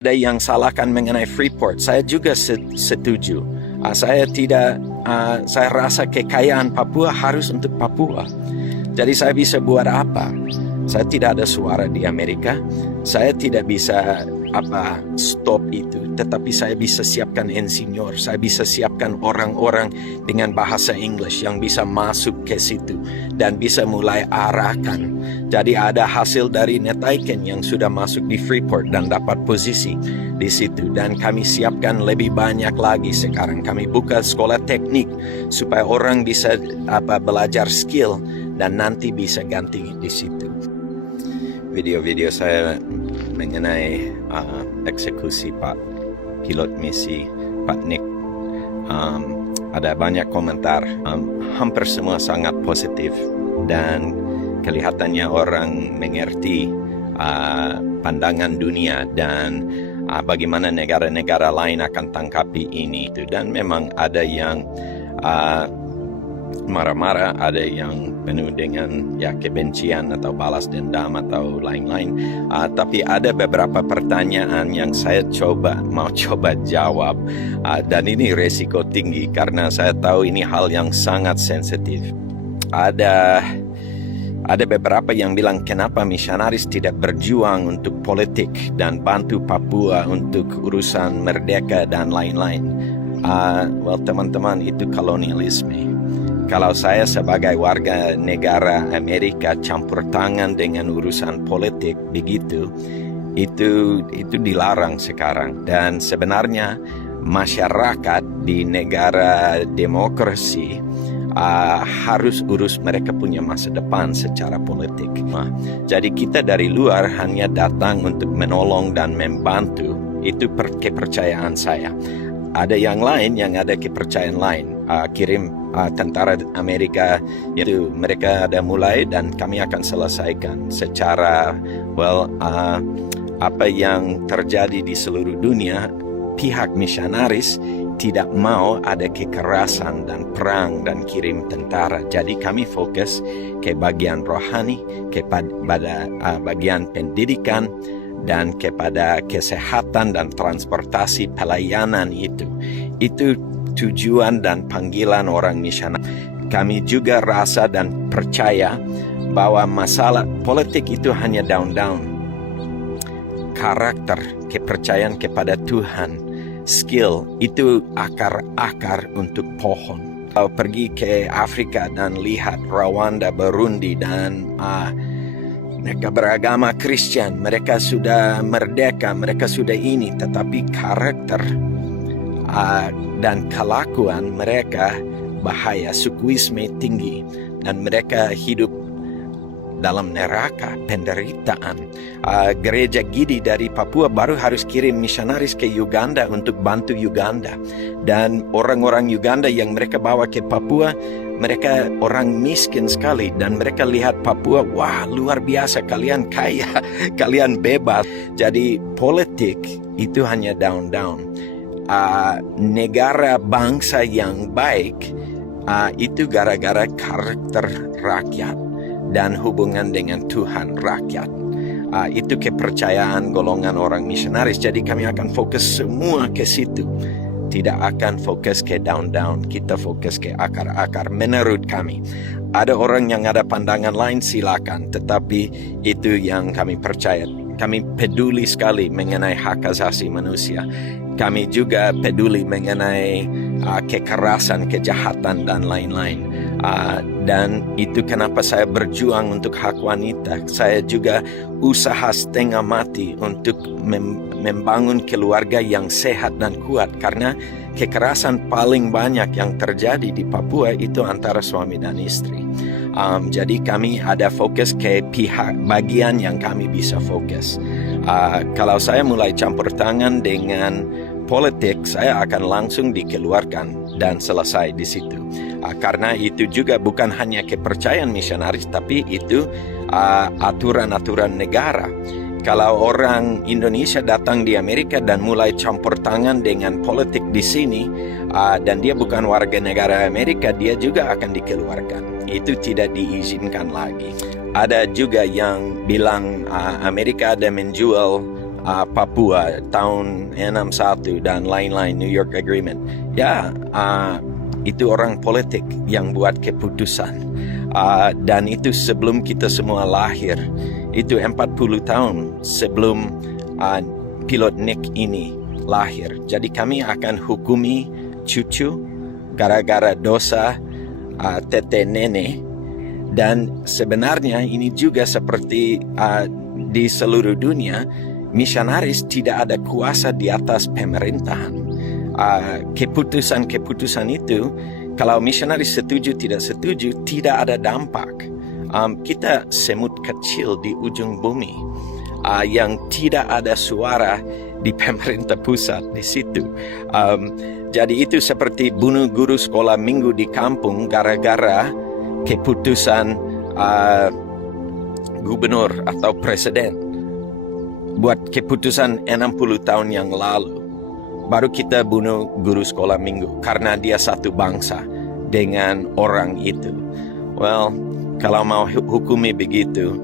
Ada yang salahkan mengenai Freeport, saya juga setuju. Saya rasa kekayaan Papua harus untuk Papua. Jadi saya bisa buat apa? Saya tidak ada suara di Amerika. Saya tidak bisa stop itu, tetapi saya bisa siapkan insinyur, saya bisa siapkan orang-orang dengan bahasa English yang bisa masuk ke situ dan bisa mulai arahkan. Jadi ada hasil dari Netaiken yang sudah masuk di Freeport dan dapat posisi di situ, dan kami siapkan lebih banyak lagi sekarang. Kami buka sekolah teknik supaya orang bisa belajar skill dan nanti bisa ganti di situ. Video-video saya mengenai eksekusi Pak pilot misi Pak Nick, ada banyak komentar, hampir semua sangat positif dan kelihatannya orang mengerti pandangan dunia dan bagaimana negara-negara lain akan tangkapi ini itu. Dan memang ada yang marah-marah, ada yang penuh dengan kebencian atau balas dendam atau lain-lain. Tapi ada beberapa pertanyaan yang saya mau coba jawab, dan ini resiko tinggi karena saya tahu ini hal yang sangat sensitif. Ada beberapa yang bilang kenapa misionaris tidak berjuang untuk politik dan bantu Papua untuk urusan merdeka dan lain-lain. Teman-teman, itu kolonialisme. Kalau saya sebagai warga negara Amerika campur tangan dengan urusan politik begitu, itu dilarang sekarang. Dan sebenarnya masyarakat di negara demokrasi harus urus mereka punya masa depan secara politik. Jadi kita dari luar hanya datang untuk menolong dan membantu. Itu kepercayaan saya. Ada yang lain yang ada kepercayaan lain. Kirim tentara Amerika, itu mereka ada mulai dan kami akan selesaikan secara apa yang terjadi di seluruh dunia. Pihak misionaris tidak mau ada kekerasan dan perang dan kirim tentara. Jadi kami fokus ke bagian rohani, kepada bagian pendidikan dan kepada kesehatan dan transportasi pelayanan itu. Itu tujuan dan panggilan orang misionaris. Kami juga rasa dan percaya bahwa masalah politik itu hanya down-down. Karakter, kepercayaan kepada Tuhan, skill, itu akar-akar untuk pohon. Kalau pergi ke Afrika dan lihat Rwanda, Burundi, dan mereka beragama Kristen, mereka sudah merdeka, mereka sudah ini, tetapi karakter dan kelakuan mereka bahaya, sukuisme tinggi, dan mereka hidup dalam neraka, penderitaan. Gereja Gidi dari Papua baru harus kirim misionaris ke Uganda untuk bantu Uganda, dan orang-orang Uganda yang mereka bawa ke Papua, mereka orang miskin sekali, dan mereka lihat Papua, wah luar biasa, kalian kaya, kalian bebas. Jadi politik itu hanya down-down. Negara bangsa yang baik itu gara-gara karakter rakyat dan hubungan dengan Tuhan rakyat. Itu kepercayaan golongan orang misionaris. Jadi kami akan fokus semua ke situ, tidak akan fokus ke down-down. Kita fokus ke akar-akar menurut kami. Ada orang yang ada pandangan lain, silakan, tetapi itu yang kami percaya. Kami peduli sekali mengenai hak asasi manusia. Kami juga peduli mengenai kekerasan, kejahatan, dan lain-lain. Dan itu kenapa saya berjuang untuk hak wanita. Saya juga usaha setengah mati untuk membangun keluarga yang sehat dan kuat. Karena kekerasan paling banyak yang terjadi di Papua itu antara suami dan istri. Jadi kami ada fokus ke pihak bagian yang kami bisa fokus. Kalau saya mulai campur tangan dengan politik, saya akan langsung dikeluarkan dan selesai di situ. Karena itu juga bukan hanya kepercayaan misionaris, tapi itu aturan-aturan negara. Kalau orang Indonesia datang di Amerika dan mulai campur tangan dengan politik di sini, dan dia bukan warga negara Amerika, dia juga akan dikeluarkan. Itu tidak diizinkan lagi. Ada juga yang bilang Amerika ada menjual Papua tahun 61 dan lain-lain, New York Agreement. Ya, itu orang politik yang buat keputusan. Dan itu sebelum kita semua lahir. Itu 40 tahun sebelum pilot Nick ini lahir. Jadi kami akan hukumi cucu gara-gara dosa tete nenek. Dan sebenarnya ini juga seperti di seluruh dunia, misionaris tidak ada kuasa di atas pemerintahan. Keputusan-keputusan itu, kalau misionaris setuju tidak setuju, tidak ada dampak. Kita semut kecil di ujung bumi yang tidak ada suara di pemerintah pusat di situ. Jadi itu seperti bunuh guru sekolah minggu di kampung gara-gara keputusan gubernur atau presiden buat keputusan 60 tahun yang lalu. Baru kita bunuh guru sekolah minggu karena dia satu bangsa dengan orang itu. Well, kalau mau hukumi begitu,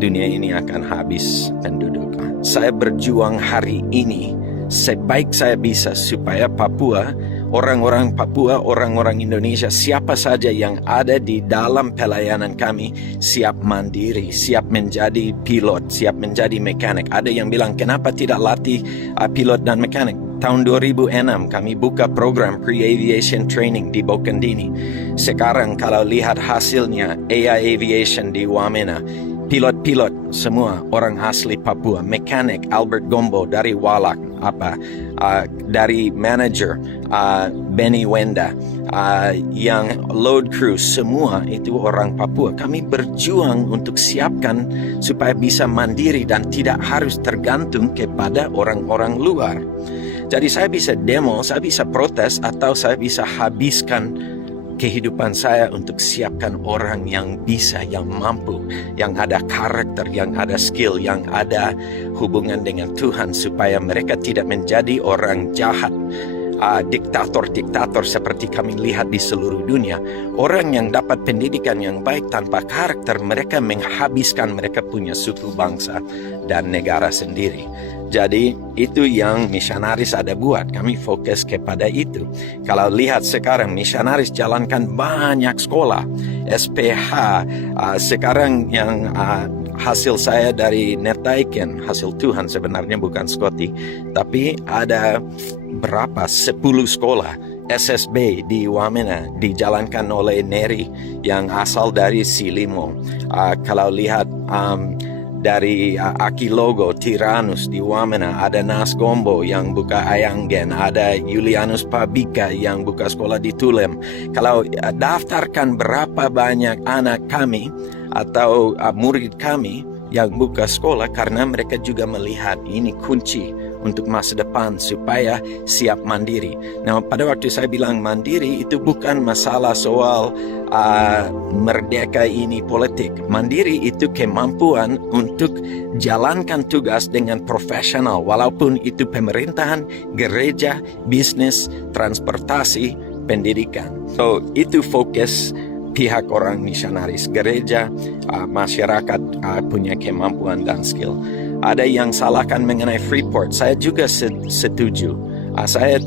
dunia ini akan habis penduduk. Saya berjuang hari ini sebaik saya bisa supaya Papua, orang-orang Papua, orang-orang Indonesia, siapa saja yang ada di dalam pelayanan kami siap mandiri, siap menjadi pilot, siap menjadi mekanik. Ada yang bilang, kenapa tidak latih pilot dan mekanik? Tahun 2006 kami buka program Pre-Aviation Training di Bokandini. Sekarang kalau lihat hasilnya, AI Aviation di Wamena, pilot-pilot semua orang asli Papua, mekanik Albert Gombo dari Walak, dari manager Benny Wenda, yang load crew semua itu orang Papua. Kami berjuang untuk siapkan supaya bisa mandiri dan tidak harus tergantung kepada orang-orang luar. Jadi saya bisa demo, saya bisa protes, atau saya bisa habiskan kehidupan saya untuk siapkan orang yang bisa, yang mampu, yang ada karakter, yang ada skill, yang ada hubungan dengan Tuhan, supaya mereka tidak menjadi orang jahat, diktator-diktator seperti kami lihat di seluruh dunia. Orang yang dapat pendidikan yang baik tanpa karakter, mereka menghabiskan mereka punya suku, bangsa, dan negara sendiri. Jadi itu yang misionaris ada buat. Kami fokus kepada itu. Kalau lihat sekarang misionaris jalankan banyak sekolah, SPH. Sekarang yang hasil saya dari Netaiken, hasil Tuhan sebenarnya bukan Scotty, tapi ada berapa 10 sekolah SSB di Wamena dijalankan oleh Neri yang asal dari Silimo. Kalau lihat dari Aki Logo, Tyrannus di Wamena, ada Nas Gombo yang buka Ayanggen, ada Julianus Pabika yang buka sekolah di Tulem. Kalau daftarkan berapa banyak anak kami atau murid kami yang buka sekolah, karena mereka juga melihat ini kunci untuk masa depan supaya siap mandiri. Nah, pada waktu saya bilang mandiri itu bukan masalah soal merdeka ini politik. Mandiri itu kemampuan untuk jalankan tugas dengan profesional, walaupun itu pemerintahan, gereja, bisnis, transportasi, pendidikan. So, itu fokus pihak orang misionaris, gereja, masyarakat punya kemampuan dan skill. Ada yang salahkan mengenai Freeport. Saya juga setuju. Saya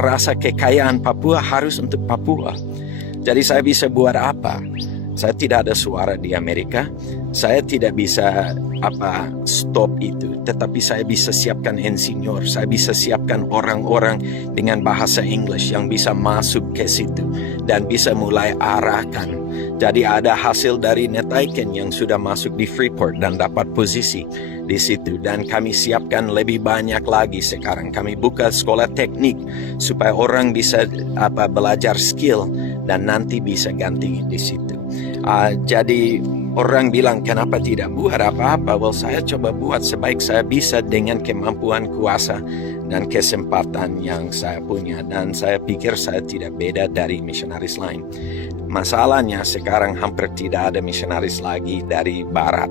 rasa kekayaan Papua harus untuk Papua. Jadi saya bisa buat apa? Saya tidak ada suara di Amerika. Saya tidak bisa stop itu. Tetapi saya bisa siapkan insinyur. Saya bisa siapkan orang-orang dengan bahasa English yang bisa masuk ke situ dan bisa mulai arahkan. Jadi ada hasil dari Netaiken yang sudah masuk di Freeport dan dapat posisi di situ. Dan kami siapkan lebih banyak lagi sekarang. Kami buka sekolah teknik supaya orang bisa belajar skill dan nanti bisa ganti di situ. Jadi orang bilang kenapa tidak buat apa-apa? Well, saya coba buat sebaik saya bisa dengan kemampuan, kuasa, dan kesempatan yang saya punya. Dan saya pikir saya tidak beda dari misionaris lain. Masalahnya sekarang hampir tidak ada misionaris lagi dari barat.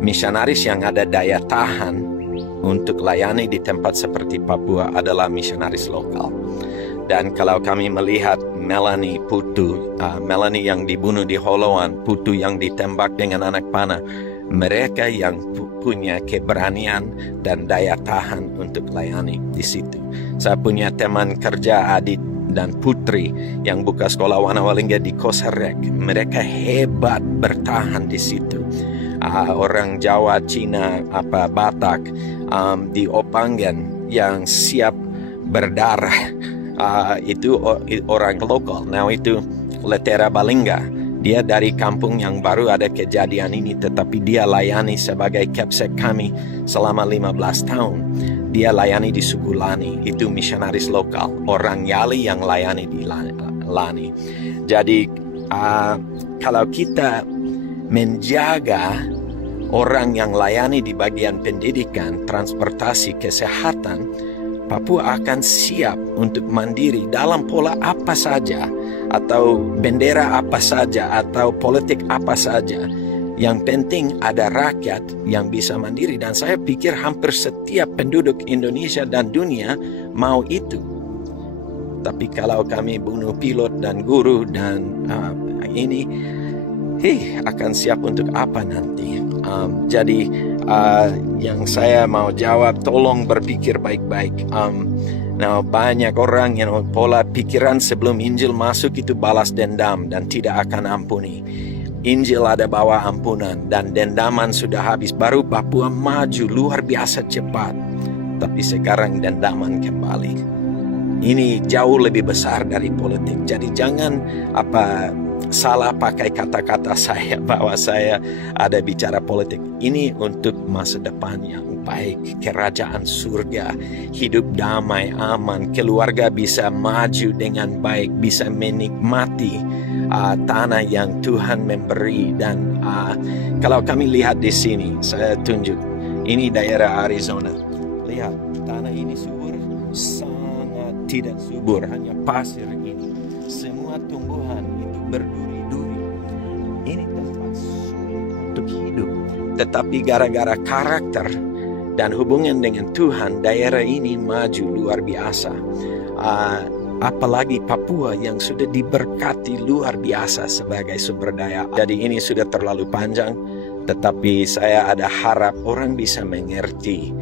Misionaris yang ada daya tahan untuk layani di tempat seperti Papua adalah misionaris lokal. Dan kalau kami melihat Melanie Putu, Melanie yang dibunuh di Holoan, Putu yang ditembak dengan anak panah, mereka yang punya keberanian dan daya tahan untuk layani di situ. Saya punya teman kerja Adit dan Putri yang buka sekolah Wanawalingga di Kosarek. Mereka hebat bertahan di situ. Orang Jawa, Cina, Batak di Opangen yang siap berdarah. Itu orang lokal. Nah, itu Letera Balingga. Dia dari kampung yang baru ada kejadian ini, tetapi dia layani sebagai Kepsek kami selama 15 tahun. Dia layani di suku Lani, itu misionaris lokal, orang Yali yang layani di Lani. Jadi kalau kita menjaga orang yang layani di bagian pendidikan, transportasi, kesehatan, Papua akan siap untuk mandiri dalam pola apa saja, atau bendera apa saja, atau politik apa saja. Yang penting ada rakyat yang bisa mandiri, dan saya pikir hampir setiap penduduk Indonesia dan dunia mau itu. Tapi kalau kami bunuh pilot dan guru dan ini, akan siap untuk apa nanti? Jadi yang saya mau jawab, tolong berpikir baik-baik. Nah, banyak orang yang pola pikiran sebelum Injil masuk itu balas dendam dan tidak akan ampuni. Injil ada bawa ampunan dan dendaman sudah habis. Baru Papua maju luar biasa cepat. Tapi sekarang dendaman kembali. Ini jauh lebih besar dari politik. Jadi jangan salah pakai kata-kata saya bahwa saya ada bicara politik. Ini untuk masa depan yang baik, kerajaan surga, hidup damai, aman, keluarga bisa maju dengan baik, bisa menikmati tanah yang Tuhan memberi. Dan kalau kami lihat di sini, saya tunjuk, ini daerah Arizona. Lihat, tanah ini subur, sangat tidak subur, hanya pasir ini. Semua tumbuhan itu berduri-duri. Ini tempat sulit untuk hidup. Tetapi gara-gara karakter dan hubungan dengan Tuhan, daerah ini maju luar biasa. Apalagi Papua yang sudah diberkati luar biasa sebagai sumber daya. Jadi ini sudah terlalu panjang, tetapi saya ada harap orang bisa mengerti.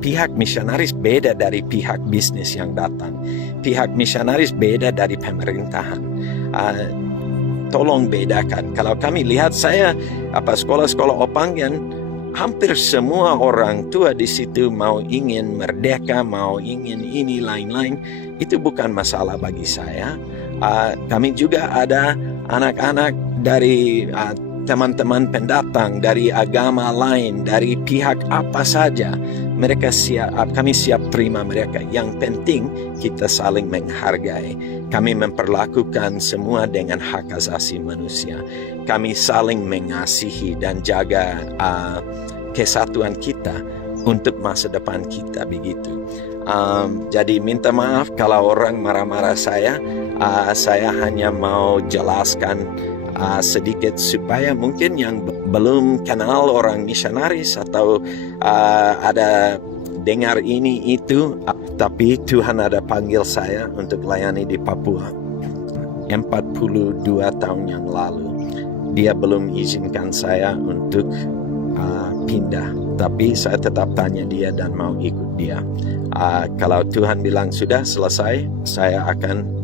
Pihak misionaris beda dari pihak bisnis yang datang. Pihak misionaris beda dari pemerintahan. Tolong bedakan. Kalau kami lihat, saya sekolah-sekolah Opangen, hampir semua orang tua di situ mau ingin merdeka, mau ingin ini lain-lain. Itu bukan masalah bagi saya. Kami juga ada anak-anak dari teman-teman pendatang dari agama lain, dari pihak apa saja. Kami siap terima mereka. Yang penting kita saling menghargai. Kami memperlakukan semua dengan hak asasi manusia. Kami saling mengasihi dan jaga kesatuan kita untuk masa depan kita, begitu. Jadi minta maaf kalau orang marah-marah saya. Saya hanya mau jelaskan sedikit supaya mungkin yang belum kenal orang misionaris atau ada dengar ini itu, tapi Tuhan ada panggil saya untuk layani di Papua 42 tahun yang lalu. Dia belum izinkan saya untuk pindah, tapi saya tetap tanya dia dan mau ikut dia. Kalau Tuhan bilang sudah selesai, saya akan